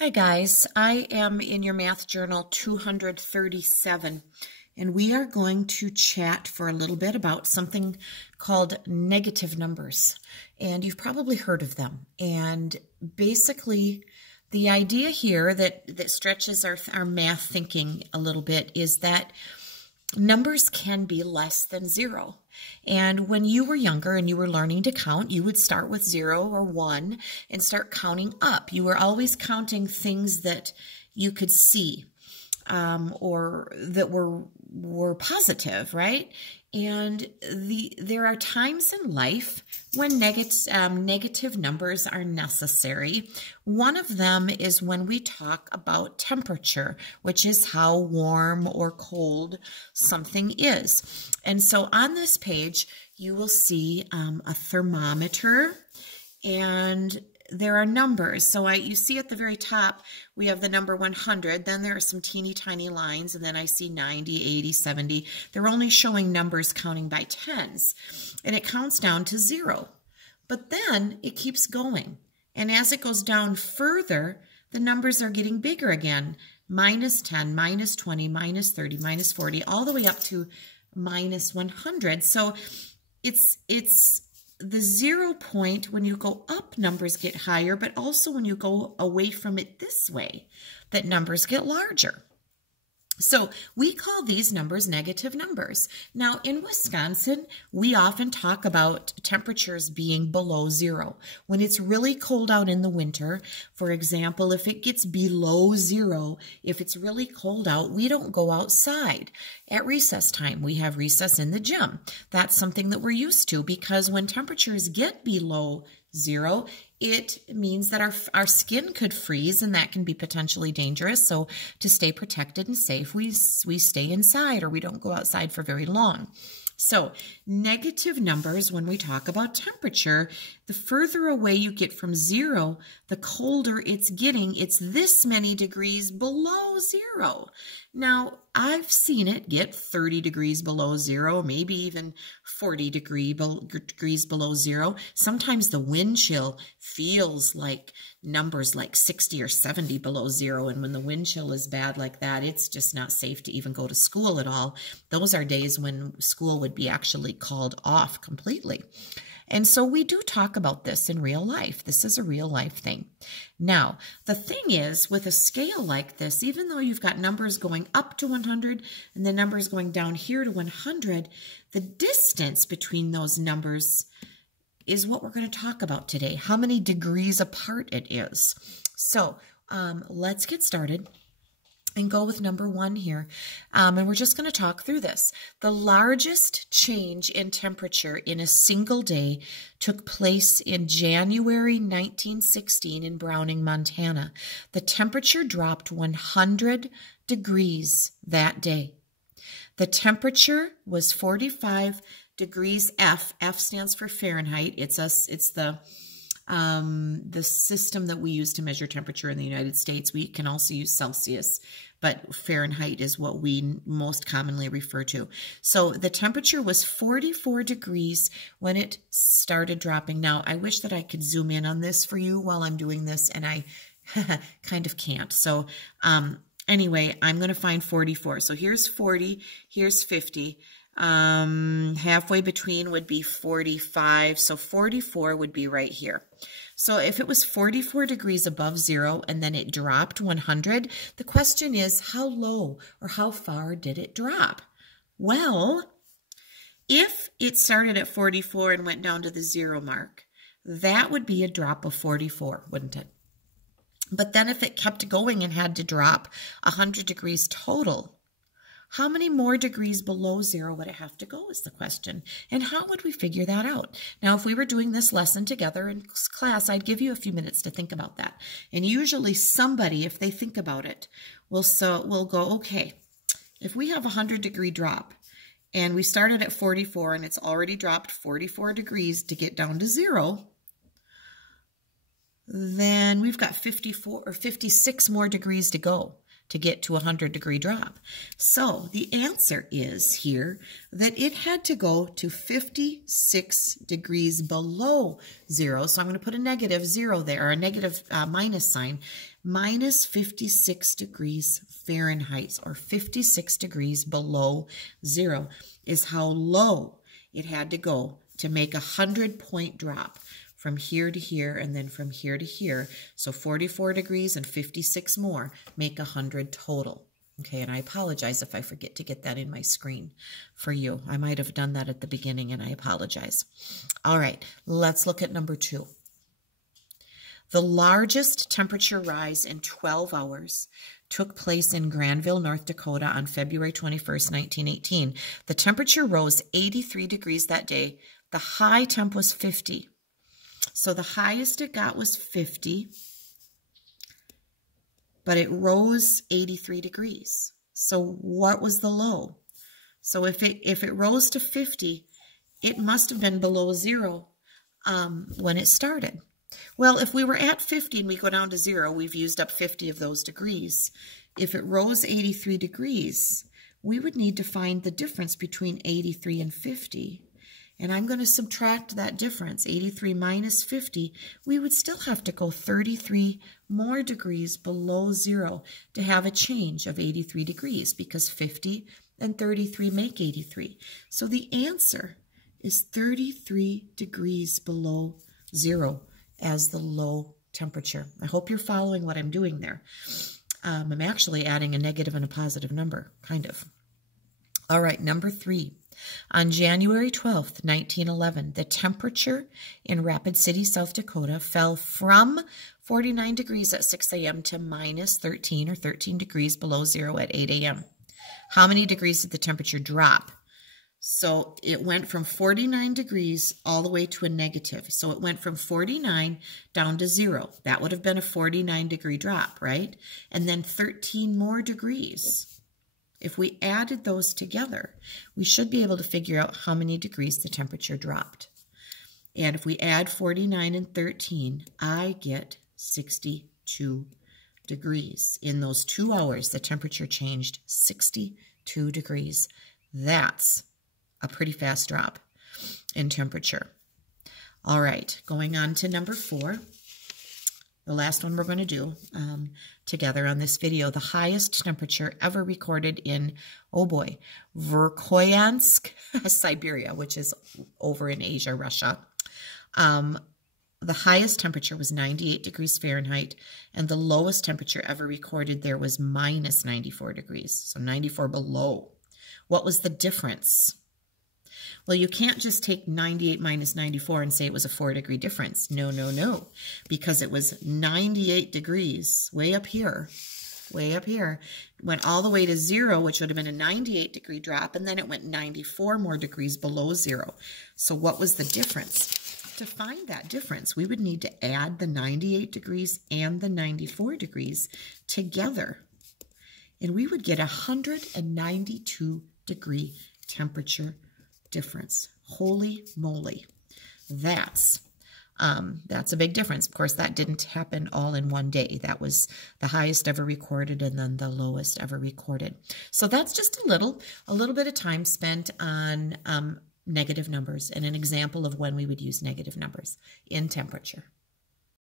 Hi guys, I am in your math journal 237 and we are going to chat for a little bit about something called negative numbers, and you've probably heard of them. And basically the idea here that stretches our math thinking a little bit is that numbers can be less than zero. And when you were younger and you were learning to count, you would start with 0 or 1 and start counting up. You were always counting things that you could see or that were positive, right? And there are times in life when negative numbers are necessary. One of them is when we talk about temperature, which is how warm or cold something is. And so on this page, you will see a thermometer, and there are numbers. So you see at the very top, we have the number 100. Then there are some teeny tiny lines, and then I see 90, 80, 70. They're only showing numbers counting by tens, and it counts down to 0. But then it keeps going. And as it goes down further, the numbers are getting bigger again. Minus 10, minus 20, minus 30, minus 40, all the way up to minus 100. So it's the 0 point. When you go up, numbers get higher, but also when you go away from it this way, that numbers get larger. So we call these numbers negative numbers. Now in Wisconsin, we often talk about temperatures being below 0. When it's really cold out in the winter, for example, if it gets below 0, if it's really cold out, we don't go outside. At recess time, we have recess in the gym. That's something that we're used to, because when temperatures get below 0, it means that our skin could freeze, and that can be potentially dangerous. So to stay protected and safe, we stay inside, or we don't go outside for very long. So negative numbers, when we talk about temperature, the further away you get from 0, the colder it's getting. It's this many degrees below 0. Now, I've seen it get 30 degrees below 0, maybe even 40 degrees below 0. Sometimes the wind chill feels like numbers like 60 or 70 below 0, and when the wind chill is bad like that, it's just not safe to even go to school at all. Those are days when school would be actually called off completely. And so we do talk about this in real life. This is a real life thing. Now, the thing is, with a scale like this, even though you've got numbers going up to 100 and the numbers going down here to 100, the distance between those numbers is what we're going to talk about today, how many degrees apart it is. So let's get started and go with number 1 here. And we're just going to talk through this. The largest change in temperature in a single day took place in January 1916 in Browning, Montana. The temperature dropped 100 degrees that day. The temperature was 45 degrees F. F stands for Fahrenheit. It's the system that we use to measure temperature in the United States. We can also use Celsius, but Fahrenheit is what we most commonly refer to. So the temperature was 44 degrees when it started dropping. Now, I wish that I could zoom in on this for you while I'm doing this, and I kind of can't. So anyway, I'm going to find 44. So here's 40, here's 50. Halfway between would be 45, so 44 would be right here. So if it was 44 degrees above 0 and then it dropped 100, the question is, how low or how far did it drop? Well, if it started at 44 and went down to the 0 mark, that would be a drop of 44, wouldn't it? But then if it kept going and had to drop 100 degrees total, how many more degrees below 0 would it have to go is the question. And how would we figure that out? Now, if we were doing this lesson together in class, I'd give you a few minutes to think about that. And usually somebody, if they think about it, will go, okay, if we have a 100-degree drop and we started at 44 and it's already dropped 44 degrees to get down to 0, then we've got 54 or 56 more degrees to go. to get to a 100-degree drop. So the answer is here that it had to go to 56 degrees below 0. So I'm going to put a negative 0 there, or a negative minus sign. Minus 56 degrees Fahrenheit, or 56 degrees below 0, is how low it had to go to make a 100-point drop from here to here and then from here to here. So 44 degrees and 56 more make 100 total. Okay, and I apologize if I forget to get that in my screen for you. I might have done that at the beginning, and I apologize. All right, let's look at number 2. The largest temperature rise in 12 hours took place in Granville, North Dakota on February 21st, 1918. The temperature rose 83 degrees that day. The high temp was 50. So the highest it got was 50, but it rose 83 degrees. So what was the low? So if it rose to 50, it must have been below 0 when it started. Well, if we were at 50 and we go down to 0, we've used up 50 of those degrees. If it rose 83 degrees, we would need to find the difference between 83 and 50. And I'm going to subtract that difference, 83 minus 50. We would still have to go 33 more degrees below 0 to have a change of 83 degrees, because 50 and 33 make 83. So the answer is 33 degrees below 0 as the low temperature. I hope you're following what I'm doing there. I'm actually adding a negative and a positive number, kind of. All right, number 3. On January 12th, 1911, the temperature in Rapid City, South Dakota fell from 49 degrees at 6 a.m. to minus 13 or 13 degrees below 0 at 8 a.m. How many degrees did the temperature drop? So it went from 49 degrees all the way to a negative. So it went from 49 down to 0. That would have been a 49-degree drop, right? And then 13 more degrees. If we added those together, we should be able to figure out how many degrees the temperature dropped. And if we add 49 and 13, I get 62 degrees. In those 2 hours, the temperature changed 62 degrees. That's a pretty fast drop in temperature. All right, going on to number 4. The last one we're going to do together on this video, the highest temperature ever recorded in, oh boy, Verkhoyansk, Siberia, which is over in Asia, Russia. The highest temperature was 98 degrees Fahrenheit, and the lowest temperature ever recorded there was minus 94 degrees, so 94 below. What was the difference? Well, you can't just take 98 minus 94 and say it was a 4-degree difference. No, no, no, because it was 98 degrees way up here, went all the way to 0, which would have been a 98-degree drop, and then it went 94 more degrees below 0. So what was the difference? To find that difference, we would need to add the 98 degrees and the 94 degrees together, and we would get a 192-degree temperature difference. Holy moly. That's a bit difference. Of course, that didn't happen all in one day. That was the highest ever recorded and then the lowest ever recorded. So that's just a little bit of time spent on negative numbers and an example of when we would use negative numbers in temperature.